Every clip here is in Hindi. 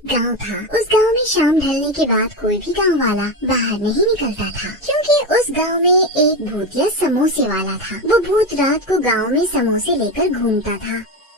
एक गांव था। उस गांव में शाम ढलने के बाद कोई भी गांव वाला बाहर नहीं निकलता था, क्योंकि उस गांव में एक भूतिया समोसे वाला था। वो भूत रात को गांव में समोसे लेकर घूमता था।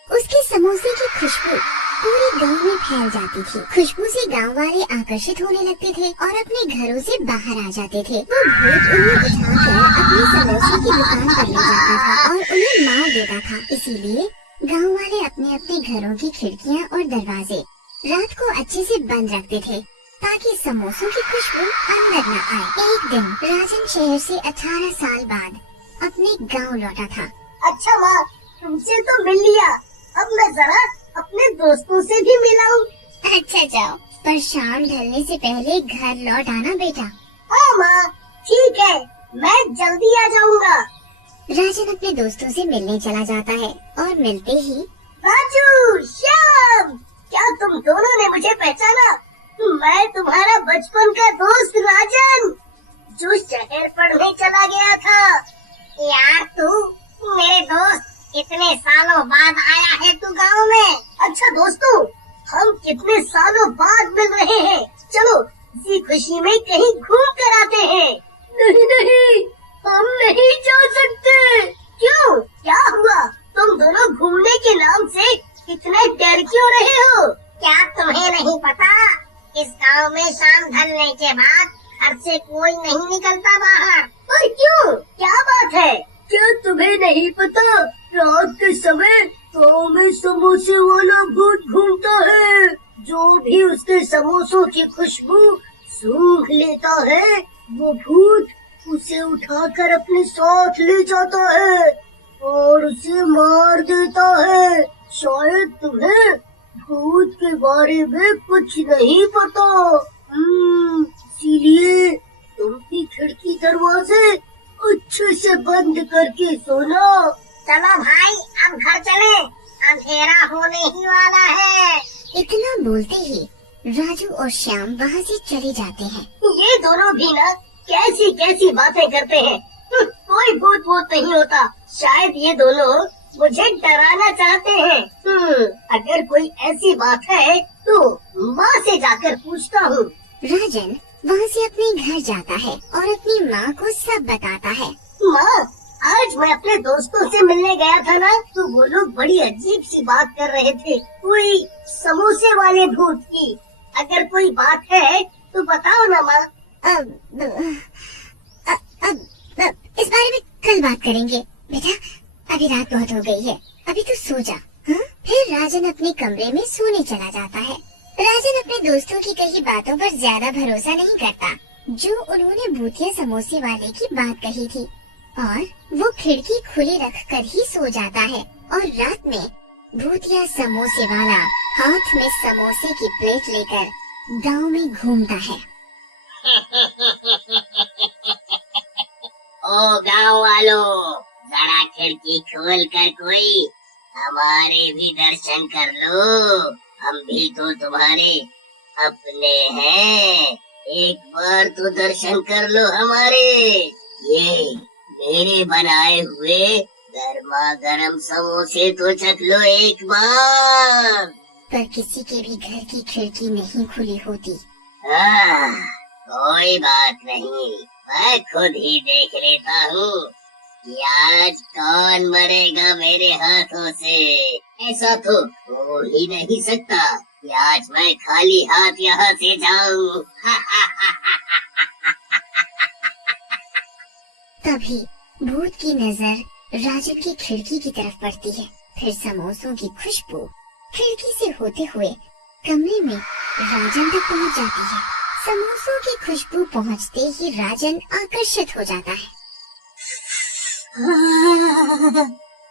उसके समोसे की खुशबू पूरे गांव में फैल जाती थी। खुशबू से गांव वाले आकर्षित होने लगते थे और अपने घरों से बाहर आ जाते थे। वो भूत उन्हें उठाकर अपनी समोसे की दुकान पर ले जाता था और उन्हें मार देता था। इसीलिए गांव वाले अपने अपने घरों की खिड़कियां और दरवाजे रात को अच्छे से बंद रखते थे, ताकि समोसों की खुशबू अंदर न आए। एक दिन राजन शहर से 18 साल बाद अपने गांव लौटा था। अच्छा माँ, तुमसे तो मिल लिया, अब मैं जरा अपने दोस्तों से भी मिलाऊं। अच्छा जाओ, पर शाम ढलने से पहले घर लौट आना बेटा। हाँ माँ, ठीक है, मैं जल्दी आ जाऊंगा। राजन अपने दोस्तों से मिलने चला जाता है और मिलते ही राजू, श्याम, क्या तुम दोनों ने मुझे पहचाना? मैं तुम्हारा बचपन का दोस्त राजन, जो शहर पढ़ने चला गया था। यार तू मेरे दोस्त, इतने सालों बाद आया है तू गांव में। अच्छा दोस्तों, हम कितने सालों बाद मिल रहे हैं, चलो इसी खुशी में कहीं घूम कर आते हैं। नहीं नहीं, हम नहीं जा सकते। क्यों, क्या हुआ? तुम दोनों घूमने के नाम से इतने डर क्यों रहे हो? क्या तुम्हें नहीं पता, इस गांव में शाम ढलने के बाद घर से कोई नहीं निकलता बाहर। और क्यों, क्या बात है? क्या तुम्हें नहीं पता, रात के समय गांव में समोसे वाला भूत घूमता है। जो भी उसके समोसों की खुशबू सूंघ लेता है, वो भूत उसे उठाकर अपने साथ ले जाता है और उसे मार देता है। शायद तुम्हें भूत के बारे में कुछ नहीं पता, इसीलिए तुम भी खिड़की दरवाजे अच्छे से बंद करके सोना। चलो भाई, अब घर चले, अंधेरा होने ही वाला है। इतना बोलते ही राजू और श्याम वहाँ से चले जाते हैं। ये दोनों भी ना कैसी कैसी बातें करते हैं। कोई भूत वूत नहीं होता, शायद ये दोनों मुझे डराना चाहते हैं। अगर कोई ऐसी बात है तो माँ से जाकर पूछता हूँ। राजन वहाँ से अपने घर जाता है और अपनी माँ को सब बताता है। माँ, आज मैं अपने दोस्तों से मिलने गया था ना, तो वो लोग बड़ी अजीब सी बात कर रहे थे, कोई समोसे वाले भूत की। अगर कोई बात है तो बताओ ना माँ। अब इस बारे में कल बात करेंगे बेटा, अभी रात बहुत हो गई है, अभी तो सो जा। हाँ? फिर राजन अपने कमरे में सोने चला जाता है। राजन अपने दोस्तों की कही बातों पर ज्यादा भरोसा नहीं करता, जो उन्होंने भूतिया समोसे वाले की बात कही थी, और वो खिड़की खुली रखकर ही सो जाता है। और रात में भूतिया समोसे वाला हाथ में समोसे की प्लेट लेकर गांव में घूमता है। ओ गांव वालों, जरा खिड़की खोल कर कोई हमारे भी दर्शन कर लो, हम भी तो तुम्हारे अपने हैं। एक बार तो दर्शन कर लो हमारे, ये मेरे बनाए हुए गर्मा गर्म समोसे तो चख लो एक बार। पर किसी के भी घर की खिड़की नहीं खुली होती। कोई बात नहीं, मैं खुद ही देख लेता हूँ कि आज कौन मरेगा मेरे हाथों से। ऐसा तो हो ही नहीं सकता कि आज मैं खाली हाथ यहाँ से जाऊँ। तभी भूत की नजर राजू की खिड़की की तरफ पड़ती है। फिर समोसों की खुशबू खिड़की से होते हुए कमरे में राजन तक पहुंच जाती है। समोसों की खुशबू पहुंचते ही राजन आकर्षित हो जाता है।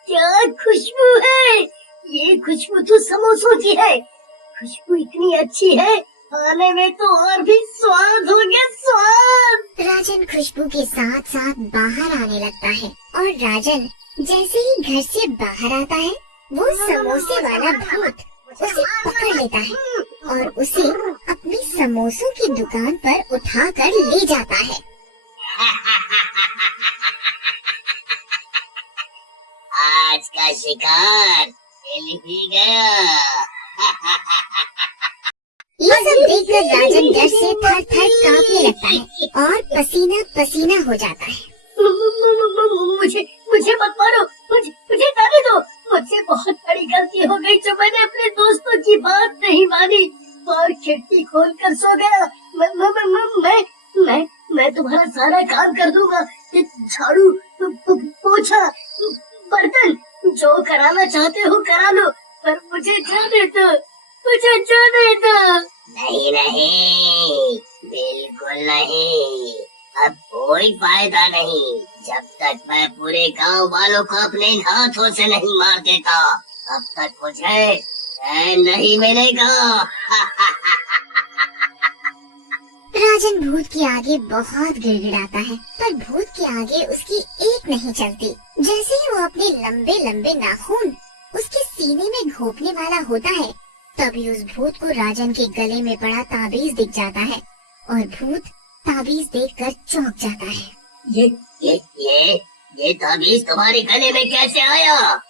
क्या खुशबू है, ये खुशबू तो समोसों की है। खुशबू इतनी अच्छी है, खाने में तो और भी स्वाद हो गया, स्वाद। राजन खुशबू के साथ साथ बाहर आने लगता है और राजन जैसे ही घर से बाहर आता है, वो समोसे वाला भूत उसे पकड़ लेता है और उसे अपनी समोसों की दुकान पर उठाकर ले जाता है। आज का शिकार मिल ही गया। ये सब देखकर राजन डर से थर थर कांपने लगता है और पसीना पसीना हो जाता है। मुझे मुझे मत मारो, मुझे जाने दो। मुझसे बहुत बड़ी गलती हो गई जो मैंने अपने दोस्तों की बात नहीं मानी और खिड़की खोलकर सो गया। मैं तुम्हारा सारा काम कर दूंगा, झाड़ू, पोछा, बर्तन, जो कराना चाहते हो करा लो, पर मुझे जाने दो, मुझे जाने दो। नहीं नहीं, बिल्कुल नहीं, अब कोई फायदा नहीं। जब तक मैं पूरे गांव वालों को अपने हाथों से नहीं मार देता, तब तक मुझे चैन नहीं मिलेगा। राजन भूत के आगे बहुत गिड़गिड़ाता है, पर भूत के आगे उसकी एक नहीं चलती। जैसे ही वो अपने लंबे लंबे नाखून उसके सीने में घोंपने वाला होता है, तभी उस भूत को राजन के गले में पड़ा ताबीज दिख जाता है और भूत ताबीज देखकर चौंक जाता है। ये ताबीज तुम्हारे गले में कैसे आया?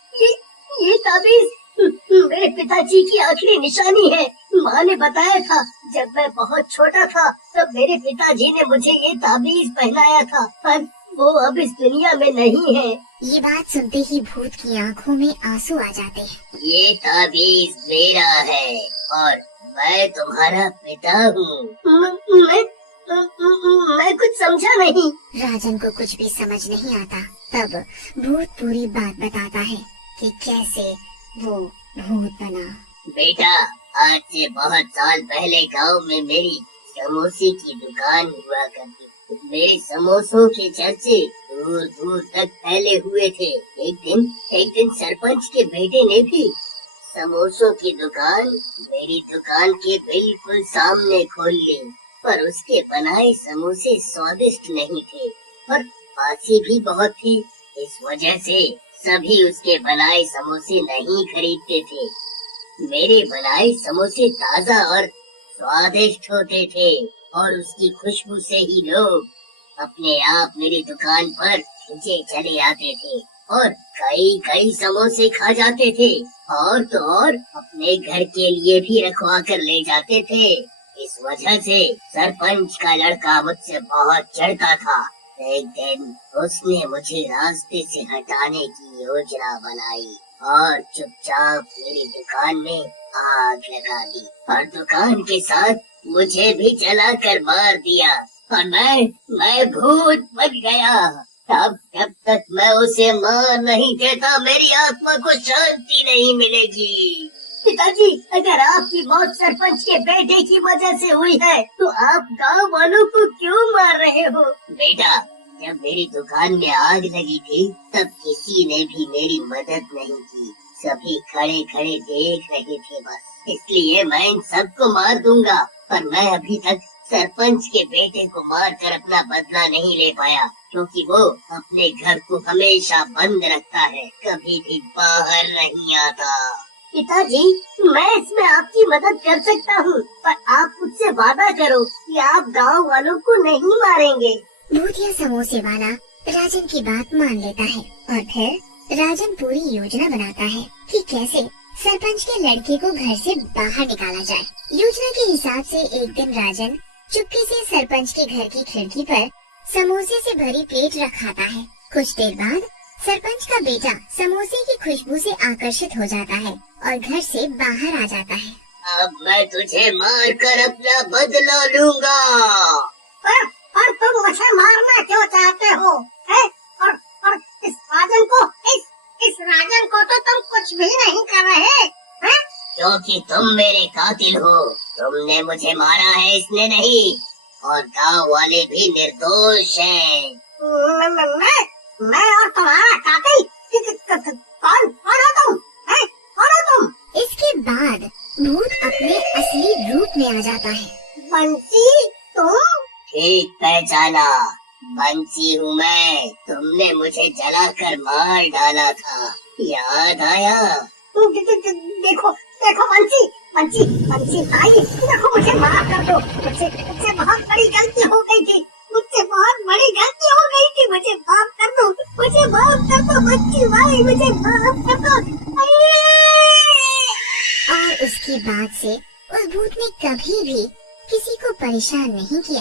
ये ताबीज मेरे पिताजी की आखिरी निशानी है। माँ ने बताया था जब मैं बहुत छोटा था, तब मेरे पिताजी ने मुझे ये ताबीज पहनाया था, पर वो अब इस दुनिया में नहीं है। ये बात सुनते ही भूत की आंखों में आंसू आ जाते हैं। ये ताबीज मेरा है और मैं तुम्हारा पिता हूँ। मैं कुछ समझा नहीं। राजन को कुछ भी समझ नहीं आता। तब भूत पूरी बात बताता है कि कैसे वो भूत बना। बेटा, आज से बहुत साल पहले गांव में मेरी समोसे की दुकान हुआ करती। मेरे समोसों के चर्चे दूर दूर तक फैले हुए थे। एक दिन सरपंच के बेटे ने भी समोसों की दुकान मेरी दुकान के बिल्कुल सामने खोल ली, पर उसके बनाए समोसे स्वादिष्ट नहीं थे और बासी भी बहुत थी। इस वजह से सभी उसके बनाए समोसे नहीं खरीदते थे। मेरे बनाए समोसे ताजा और स्वादिष्ट होते थे और उसकी खुशबू से ही लोग अपने आप मेरी दुकान पर खींचे चले आते थे और कई समोसे खा जाते थे और तो और अपने घर के लिए भी रखवा कर ले जाते थे। इस वजह से सरपंच का लड़का मुझसे बहुत चिढ़ता था। एक दिन उसने मुझे रास्ते से हटाने की योजना बनाई और चुपचाप मेरी दुकान में आग लगा दी और दुकान के साथ मुझे भी जलाकर मार दिया और मैं भूत बन गया। अब जब तक मैं उसे मार नहीं देता, मेरी आत्मा को शांति नहीं मिलेगी। पिताजी, अगर आपकी मौत सरपंच के बेटे की वजह से हुई है, तो आप गांव वालों को क्यों मार रहे हो? बेटा, जब मेरी दुकान में आग लगी थी, तब किसी ने भी मेरी मदद नहीं की। सभी खड़े खड़े देख रहे थे बस। इसलिए मैं इन सबको मार दूंगा, पर मैं अभी तक सरपंच के बेटे को मारकर अपना बदला नहीं ले पाया, क्योंकि वो अपने घर को हमेशा बंद रखता है, कभी भी बाहर नहीं आता। पिताजी, मैं इसमें आपकी मदद कर सकता हूँ, पर आप मुझसे वादा करो कि आप गांव वालों को नहीं मारेंगे। भूतिया समोसे वाला राजन की बात मान लेता है और फिर राजन पूरी योजना बनाता है कि कैसे सरपंच के लड़के को घर से बाहर निकाला जाए। योजना के हिसाब से एक दिन राजन चुपके से सरपंच के घर की खिड़की पर समोसे से भरी प्लेट रखाता है। कुछ देर बाद सरपंच का बेटा समोसे की खुशबू से आकर्षित हो जाता है और घर से बाहर आ जाता है। अब मैं तुझे मार कर अपना बदला लूंगा। पर तुम मुझे मारना क्यों चाहते हो? है? और इस राजन को तो तुम कुछ भी नहीं कर रहे हैं? क्योंकि तुम मेरे कातिल हो। तुमने मुझे मारा है, इसने नहीं, और गांव वाले भी निर्दोष हैं। मैं और तुम्हारा कातिल? कौन हो तुम? कौन हो तुम? इसके बाद भूत अपने असली रूप में आ जाता है। बंसी, तुम? ठीक पहचाना, बंसी हूँ मैं। तुमने मुझे जलाकर मार डाला था, याद आया? देखो बंसी भाई, देखो मुझे माफ कर दो। मुझसे बहुत बड़ी गलती हो गई थी। मुझे माफ कर दो। बंसी भाई, मुझे माफ कर दो। और उसके बाद से उस भूत उसने कभी भी किसी को परेशान नहीं किया।